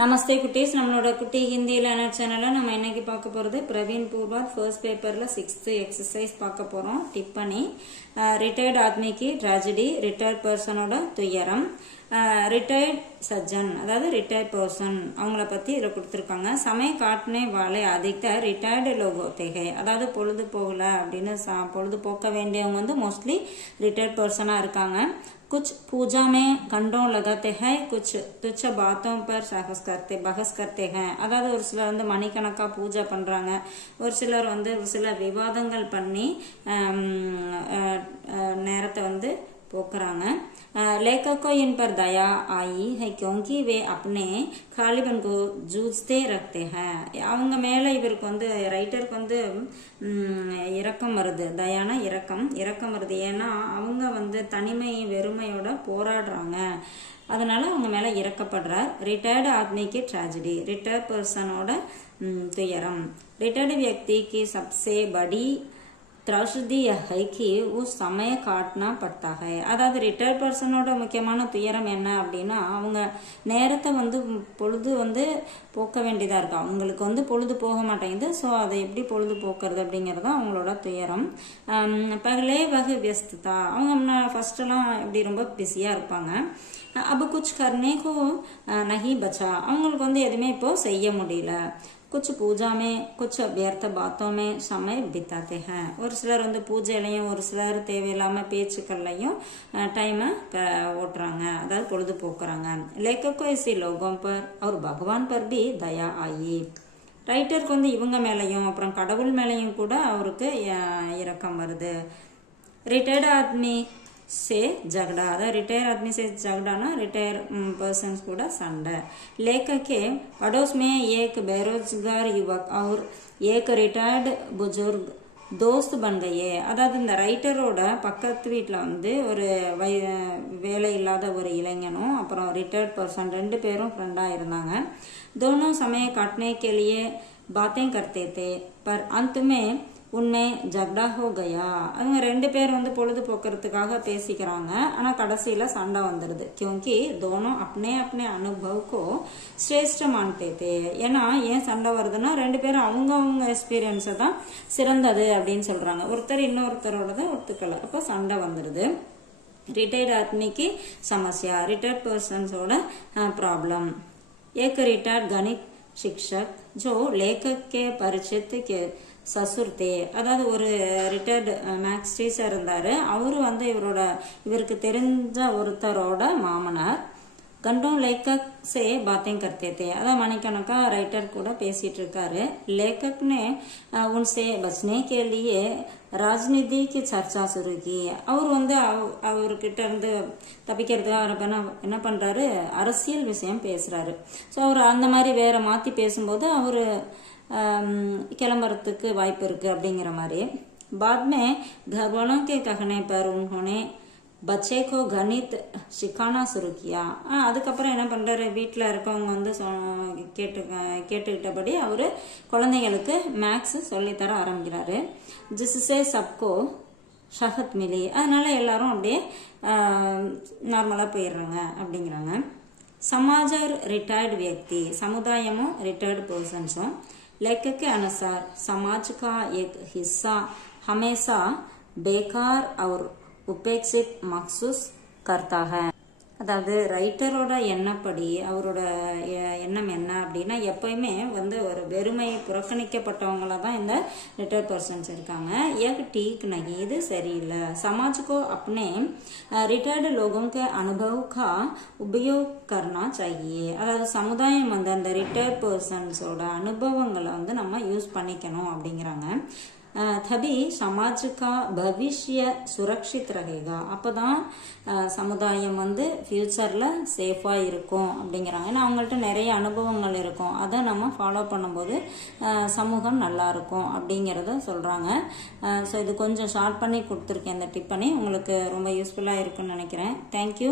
நமஸ்தே குட்டீஸ், நம்மளோட குட்டி ஹிந்தி லேர்னர் சேனல்ல நம்ம இன்னைக்கு பார்க்க போறது பிரவீன் பூர்வார் ஃபர்ஸ்ட் பேப்பர்ல 6th எக்ஸசைஸ் பார்க்க போறோம். டிப்பனி ரிட்டையர்ட் ஆத்மிக்கு ட்ராஜடி, ரிட்டையர்ட் பர்சனோட துயரம், ரிட்டையர்ட் சஜ்ஜன் அதாவது ரிட்டையர்ட் பர்சன் அவங்கள பத்தி இதில் கொடுத்துருக்காங்க. சமய காட்டுனே வாழை அதிகத்தர் ரிட்டையர்டு லோகோ தேகை, அதாவது பொழுது போகல அப்படின்னு பொழுது போக்க வேண்டியவங்க வந்து மோஸ்ட்லி ரிட்டையர்ட் பர்சனா இருக்காங்க. कुछ पूजा में घंटों लगाते हैं, कुछ तुच्छ बातों पर बहस करते हैं. அதாவது ஒரு சிலர் வந்து மணிக்கணக்கா பூஜை பண்றாங்க, ஒரு சிலர் வந்து ஒரு சில விவாதங்கள் பண்ணி நேரத்தை வந்து போக்குறாங்க. लेखक को इन पर दया आई है क्योंकि वे अपने खालीपन को जूझते रखते हैं. அவங்க மேல இவருக்கு வந்து ரைட்டருக்கு வந்து இரக்கம் வருது. தயானா இரக்கம் வருது. ஏன்னா அவங்க வந்து தனிமை வெறுமையோட போராடுறாங்க, அதனால அவங்க மேல இறக்கப்படுறார். ரிட்டையர்டு ஆத்மிக்கு ட்ராஜடி, ரிட்டையர்ட் பர்சனோட துயரம். ரிட்டையர்டு व्यक्ति सबसे बड़ी त्रासदी है कि उस समय काटना पड़ता है. அதாவது ரிட்டையர்ட் பர்சனோட முக்கியமான துயரம் என்ன அப்படின்னா, அவங்க நேரத்தை வந்து பொழுது வந்து போக்க வேண்டியதா இருக்கு. அவங்களுக்கு வந்து பொழுது போக மாட்டேங்குது. ஸோ அதை எப்படி பொழுது போக்குறது அப்படிங்கறது அவங்களோட துயரம். பகலே வகை வியஸ்தா, அவங்க ஃபர்ஸ்ட் எல்லாம் இப்படி ரொம்ப பிஸியா இருப்பாங்க. अब कुछ करने को नहीं बचा, அவங்களுக்கு வந்து எதுவுமே இப்போ செய்ய முடியல. कुछ पूजा में कुछ व्यर्थ बातों में समय बिताते हैं. ஒரு சிலர் வந்து பூஜையிலையும் ஒரு சிலர் தேவையில்லாம பேச்சுக்கள்லையும் டைம் ஓட்டுறாங்க, அதாவது பொழுது போக்குறாங்க. लेखक को ऐसे लोगों पर और भगवान पर भी दया आई. ரைட்டருக்கு வந்து இவங்க மேலையும் அப்புறம் கடவுள் மேலையும் கூட அவருக்கு இரக்கம் வருது. ரிட்டையர்டு ஆத்மி से झगड़ा, अगर रिटायर आदमी से झगड़ा ना रिटायर पर्सन கூட சண்டை. लेखक के पड़ोस में एक बेरोजगार युवक और एक रिटायर्ड बुजुर्ग दोस्त बन गए. அதாவது இந்த ரைட்டரோட பக்கத்து வீட்டுல வந்து ஒரு வேலை இல்லாத ஒரு இளைஞனும் அப்புறம் ரிட்டையர்ட் பர்சன் ரெண்டு பேரும் ஃப்ரெண்டா இருந்தாங்க. दोनों समय काटने के लिए बातें करते थे पर अंत में உன்னை ஜக்டா ஹோ கயா. அவங்க ரெண்டு பேர் வந்து பொழுது போக்குறதுக்காக பேசிக்கிறாங்க, ஆனா கடைசியில சண்டை வந்துடுது. क्योंकि दोनों अपने अपने अनुभव को श्रेष्ठ मानते थे. ஏன்னா ஏன் சண்டை வருதுன்னா, ரெண்டு பேரும் அவங்க எக்ஸ்பீரியன்ஸை தான் சிறந்தது அப்படின்னு சொல்றாங்க. ஒருத்தர் இன்னொருத்தரோட ஒத்துக்கல, அப்ப சண்டை வந்துடுது. रिटायर्ड आदमी की समस्या, रिटायर्ड पर्सनोட प्रॉब्लम. एक रिटायर्ड गणित शिक्षक जो लेखक के परिचित के சசுர்தே, அதாவது ஒரு ரிட்டையர்டு மேக்ஸ் டீச்சர் இருந்தாரு. அவரு வந்து இவருக்கு தெரிஞ்ச ஒருத்தரோட மாமனார். கண்டோ லேக்கக் சே பாத்தேன் கர்த்தே தே, அதான் மணிக்கணக்கா ரைட்டர் கூட பேசிட்டு இருக்காரு. லேக்கக்னே உன்சே பச்னே கே லியே ராஜ்நிதிக்கு சர்ச்சா சுருகி. அவர் வந்து அவர்கிட்ட இருந்து தப்பிக்கிறதுக்காக என்ன பண்றாரு, அரசியல் விஷயம் பேசுறாரு. ஸோ அவர் அந்த மாதிரி வேற மாத்தி பேசும்போது அவரு கிளம்புறதுக்கு வாய்ப்பு இருக்கு அப்படிங்கிற மாதிரி. बाद में घरवालों के कहने पर उन्होंने बच्चे को गणित सिखाना शुरू किया. அதுக்கப்புறம் என்ன பண்றாரு, வீட்டுல இருக்கவங்க வந்து கேட்டுக்கிட்டபடி அவரு குழந்தைகளுக்கு மேக்ஸ் சொல்லித்தர ஆரம்பிக்கிறாரு. जिससे सबको शहद मिली, அதனால எல்லாரும் அப்படியே நார்மலா போயிடுறாங்க அப்படிங்கிறாங்க. समाज और रिटायर्ड व्यक्ति, समुदायमो रिटायर्ड पर्सन्सो. लेखक के अनुसार समाज का एक हिस्सा हमेशा बेकार और उपेक्षित महसूस करता है. அதாவது ரைட்டரோட எண்ணப்படி அவரோட எண்ணம் என்ன அப்படின்னா, எப்பயுமே வந்து ஒரு வெறுமை புறக்கணிக்கப்பட்டவங்கள தான் இந்த ரிட்டையர்ட் பர்சன்ஸ் இருக்காங்க. एक ठीक नहीं, இது சரியில்லை. समाज को अपने रिटायर्ड लोगों के अनुभव का उपयोग करना चाहिए. அதாவது சமுதாயம் வந்து அந்த ரிட்டையர்ட் பர்சன்ஸோட அனுபவங்களை வந்து நம்ம யூஸ் பண்ணிக்கணும் அப்படிங்கிறாங்க. तभी समाज का भविष्य सुरक्षित रहेगा. அப்பதான் சமுதாயம் வந்து ஃபியூச்சர்ல சேஃபா இருக்கும் அப்படிங்கிறாங்க. ஏன்னா அவங்கள்ட்ட நிறைய அனுபவங்கள் இருக்கும், அதை நம்ம ஃபாலோ பண்ணும்போது சமூகம் நல்லா இருக்கும் அப்படிங்கிறத சொல்றாங்க. ஸோ இது கொஞ்சம் ஷார்ட் பண்ணி கொடுத்துருக்கேன் இந்த டிப் பண்ணி, உங்களுக்கு ரொம்ப யூஸ்ஃபுல்லா இருக்குன்னு நினைக்கிறேன். தேங்க்யூ.